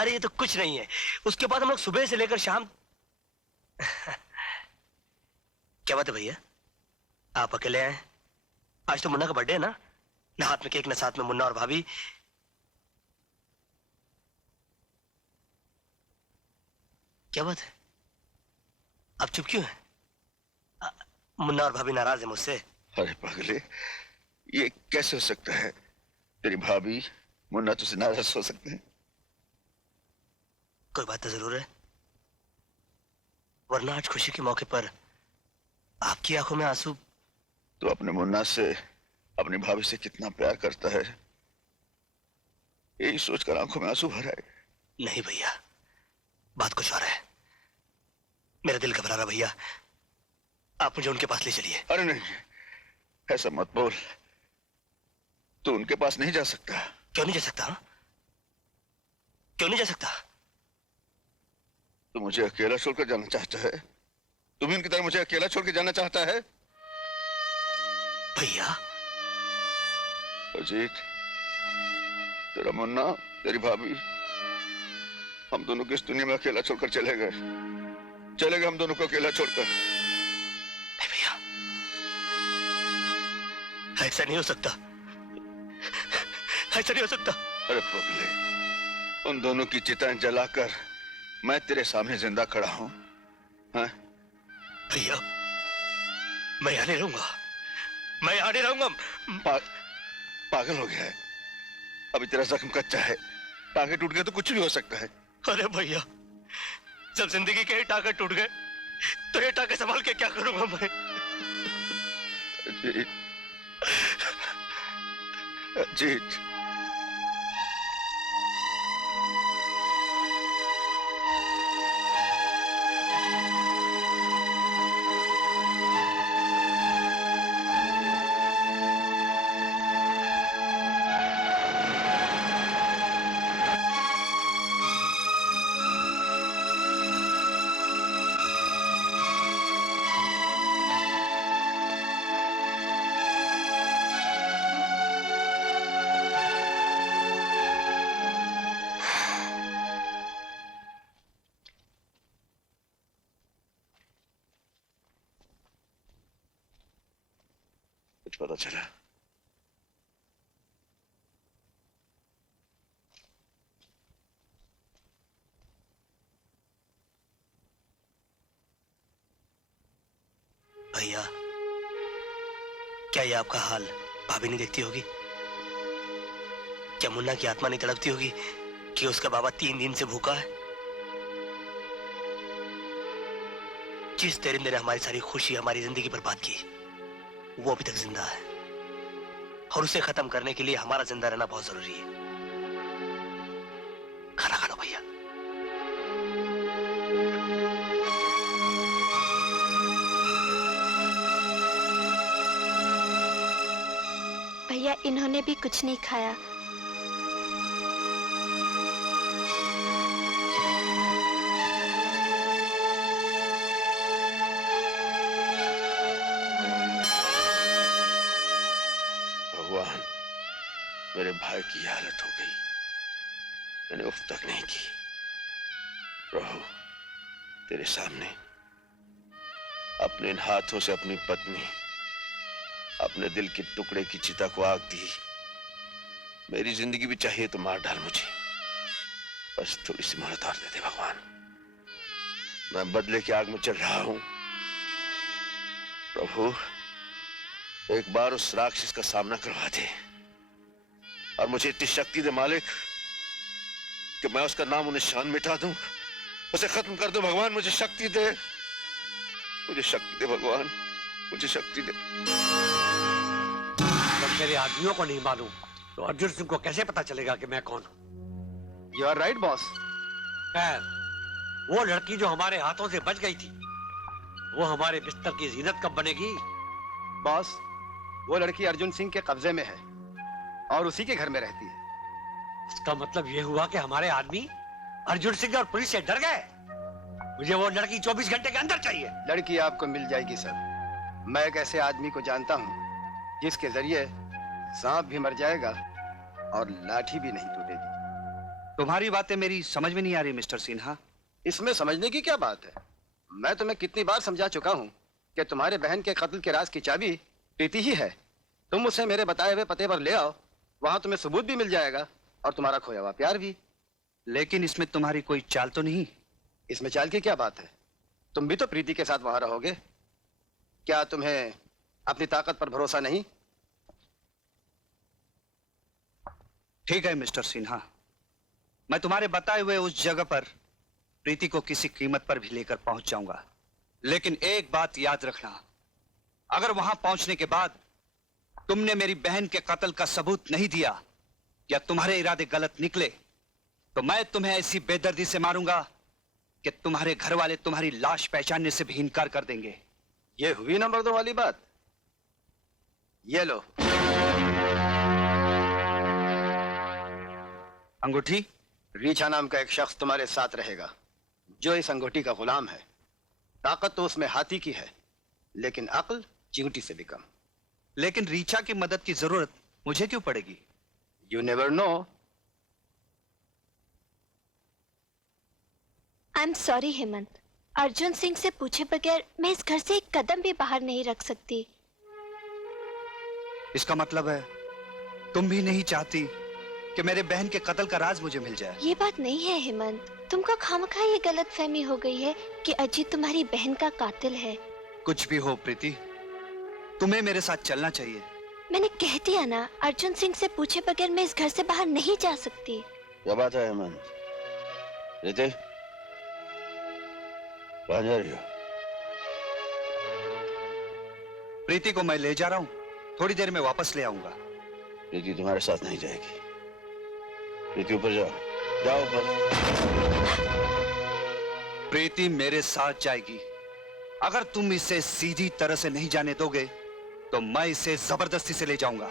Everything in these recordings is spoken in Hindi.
अरे ये तो कुछ नहीं है। उसके बाद हम लोग सुबह से लेकर शाम क्या बात है भैया, आप अकेले आए? आज तो मुन्ना का बर्थडे है ना? ना हाथ में केक ना साथ में मुन्ना और भाभी। क्या बात है, आप चुप क्यों हैं? मुन्ना और भाभी नाराज है मुझसे। अरे पागले, ये कैसे हो सकता है? तेरी भाभी मुन्ना तुझसे नाराज हो सकते हैं? कोई बात तो जरूर है, वरना आज खुशी के मौके पर आपकी आंखों में आंसू। तो अपने मुन्ना से, अपनी भाभी से कितना प्यार करता है, यही सोचकर आंखों में आंसू भर आए। नहीं भैया, बात कुछ और है। मेरा दिल घबरा रहा भैया, आप मुझे उनके पास ले चलिए। अरे नहीं, ऐसा मत बोल। तू उनके पास नहीं जा सकता। क्यों नहीं जा सकता? क्यों नहीं जा सकता? तू मुझे अकेला छोड़कर जाना चाहता है? तू भी उनकी तरह मुझे अकेला छोड़ के जाना चाहता है? भैया अजीत, तेरा मुन्ना, तेरी भाभी, हम दोनों को इस दुनिया में अकेला छोड़कर चले गए हम दोनों को अकेला छोड़कर। नहीं भैया, ऐसा नहीं हो सकता, ऐसा नहीं हो सकता। अरे पगले, उन दोनों की चिताएं जलाकर मैं तेरे सामने जिंदा खड़ा हूं। हाँ? भैया मैं यहाँ नहीं रहूंगा, मैं यहाँ नहीं रहूंगा। पागल हो गया है? अभी तेरा जख्म कच्चा है, टांगे टूट गए तो कुछ भी हो सकता है। अरे भैया, जब जिंदगी के ही टांगे टूट गए तो ये टांगे संभाल के क्या करूंगा मैं? अजीत, अजीत, पता चला? भैया, क्या ये आपका हाल भाभी नहीं देखती होगी? क्या मुन्ना की आत्मा नहीं तड़पती होगी कि उसका बाबा 3 दिन से भूखा है? जिस दरिंदे ने हमारी सारी खुशी, हमारी जिंदगी बर्बाद की, वो अभी तक जिंदा है और उसे खत्म करने के लिए हमारा जिंदा रहना बहुत जरूरी है। खाना खा लो भैया। भैया, इन्होंने भी कुछ नहीं खाया। मेरे भाई की हालत हो गई, मैंने उफ तक नहीं की। प्रभु, तेरे सामने अपने इन हाथों से अपनी पत्नी, अपने दिल के टुकड़े की चिता को आग दी। मेरी जिंदगी भी चाहिए तो मार डाल मुझे, बस थोड़ी सी मोहलत और दे दे भगवान। मैं बदले की आग में चल रहा हूं। प्रभु, एक बार उस राक्षस का सामना करवा दे और मुझे इतनी शक्ति दे मालिक कि मैं उसका नाम और निशान मिटा दूं, उसे खत्म कर दूं। भगवान मुझे शक्ति दे, मुझे शक्ति दे भगवान, मुझे शक्ति दे। जब मेरे आदमियों को नहीं मालूम तो अर्जुन सिंह को कैसे पता चलेगा कि मैं कौन हूं? You are right, boss. खैर, वो लड़की जो हमारे हाथों से बच गई थी, वो हमारे बिस्तर की जीनत कब बनेगी? बॉस, वो लड़की अर्जुन सिंह के कब्जे में है और उसी के घर में रहती है। इसका मतलब ये हुआ कि हमारे आदमी अर्जुन सिंह और पुलिस से डर गए। मुझे वो लड़की 24 घंटे के अंदर चाहिए। लड़की आपको मिल जाएगी सर। मैं एक ऐसे आदमी को जानता हूँ जिसके जरिए सांप भी मर जाएगा और लाठी भी नहीं टूटेगी। तुम्हारी बातें मेरी समझ में नहीं आ रही मिस्टर सिन्हा। इसमें समझने की क्या बात है? मैं तुम्हें कितनी बार समझा चुका हूं कि तुम्हारे बहन के कत्ल के राज की चाबी प्रीति ही है। तुम उसे मेरे बताए हुए पते पर ले आओ, वहां तुम्हें सबूत भी मिल जाएगा और तुम्हारा खोया हुआ प्यार भी। लेकिन इसमें तुम्हारी कोई चाल तो नहीं? इसमें चाल की क्या बात है? तुम भी तो प्रीति के साथ वहां रहोगे। क्या तुम्हें अपनी ताकत पर भरोसा नहीं? ठीक है मिस्टर सिन्हा, मैं तुम्हारे बताए हुए उस जगह पर प्रीति को किसी कीमत पर भी लेकर पहुंच जाऊंगा। लेकिन एक बात याद रखना, अगर वहां पहुंचने के बाद तुमने मेरी बहन के कत्ल का सबूत नहीं दिया या तुम्हारे इरादे गलत निकले तो मैं तुम्हें ऐसी बेदर्दी से मारूंगा कि तुम्हारे घर वाले तुम्हारी लाश पहचानने से भी इनकार कर देंगे। ये हुई नंबर 2 वाली बात। ये लो अंगूठी। रीछा नाम का एक शख्स तुम्हारे साथ रहेगा जो इस अंगूठी का गुलाम है। ताकत तो उसमें हाथी की है लेकिन अक्ल चींटी से भी कम। लेकिन रीछा की मदद की जरूरत मुझे क्यों पड़ेगी? You never know. I am sorry Hemant, Arjun Singh से पूछे बगैर मैं इस घर से एक कदम भी बाहर नहीं रख सकती। इसका मतलब है तुम भी नहीं चाहती कि मेरे बहन के कत्ल का राज मुझे मिल जाए? ये बात नहीं है हेमंत, तुमको खामखा ये गलतफहमी हो गई है कि अजीत तुम्हारी बहन का कातिल है। कुछ भी हो प्रीति, तुम्हें मेरे साथ चलना चाहिए। मैंने कह दिया ना, अर्जुन सिंह से पूछे बगैर मैं इस घर से बाहर नहीं जा सकती। क्या बात है हेमंत? प्रीति कहाँ जा रही हो? प्रीति को मैं ले जा रहा हूँ, थोड़ी देर में वापस ले आऊंगा। प्रीति तुम्हारे साथ नहीं जाएगी। प्रीति ऊपर जाओ, जाओ ऊपर। प्रीति मेरे साथ जाएगी। अगर तुम इसे सीधी तरह से नहीं जाने दोगे तो मैं इसे जबरदस्ती से ले जाऊंगा।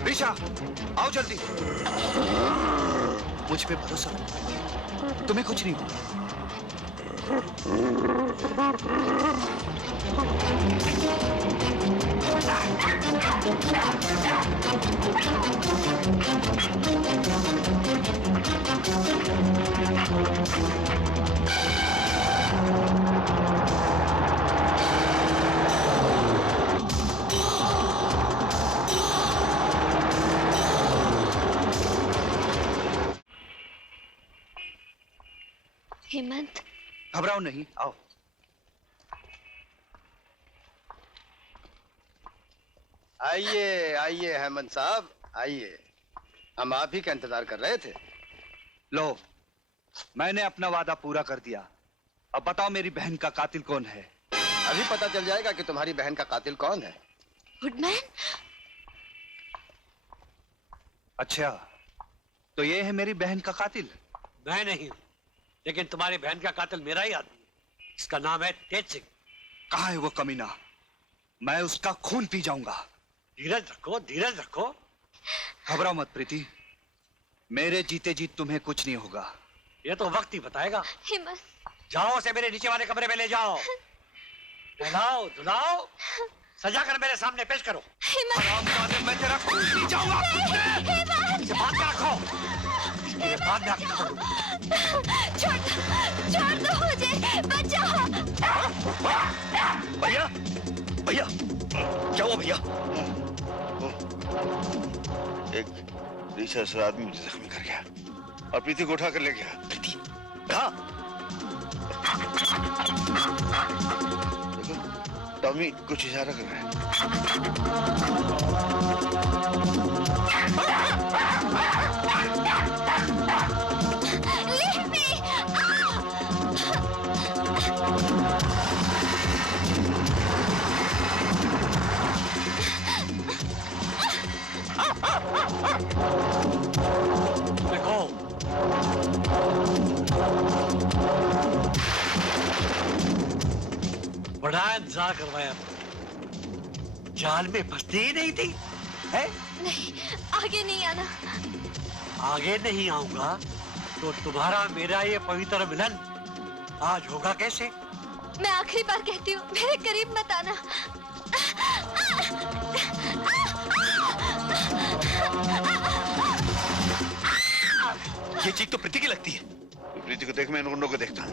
रीछा, आओ जल्दी। मुझ पे भरोसा करो, तुम्हें कुछ नहीं होगा। हेमंत, घबराओ नहीं, आओ। आइए आइए हेमंत साहब, आइए। हम आप ही का इंतजार कर रहे थे। लो, मैंने अपना वादा पूरा कर दिया। अब बताओ मेरी बहन का कातिल कौन है? अभी पता चल जाएगा कि तुम्हारी बहन का कातिल कौन है। वुडमैन? अच्छा, तो ये है मेरी बहन का कातिल? मैं नहीं हूं, लेकिन तुम्हारी बहन का कातिल मेरा ही आदमी है। इसका नाम है तेज सिंह। कहाँ है वो कमीना? मैं उसका खून पी जाऊंगा। धीरज रखो, धीरज रखो। घबराओ मत प्रीति, मेरे जीते जी तुम्हें कुछ नहीं होगा। ये तो वक्त ही बताएगा। हेमंत, जाओ, उसे मेरे नीचे वाले कमरे में ले जाओ। नहलाओ धुलाओ, सजा कर मेरे सामने पेश करो। हेमंत, मैं तेरा खून पी जाऊंगा। हेमंत, इसे बांध के रखो, इसके बाद में आपको छोड़ दो मुझे, बचाओ। भैया भैया क्या हुआ भैया? एक रिसर्च आदमी मुझे जख्मी कर गया और प्रीति को उठा कर ले गया। प्रीति कहाँ? देखो टॉमी कुछ इशारा कर रहा है। Leave me! देखो, बड़ा इंतजार करवाया, जाल में फंसती ही नहीं थी, है? नहीं, आगे नहीं आना। आगे नहीं आऊंगा तो तुम्हारा मेरा ये पवित्र मिलन आज होगा कैसे? मैं आखिरी बार कहती हूँ, मेरे करीब मत आना। ये चीख तो प्रीति की लगती है। प्रीति को देख, मैं इन गुंडों को देखता हूँ।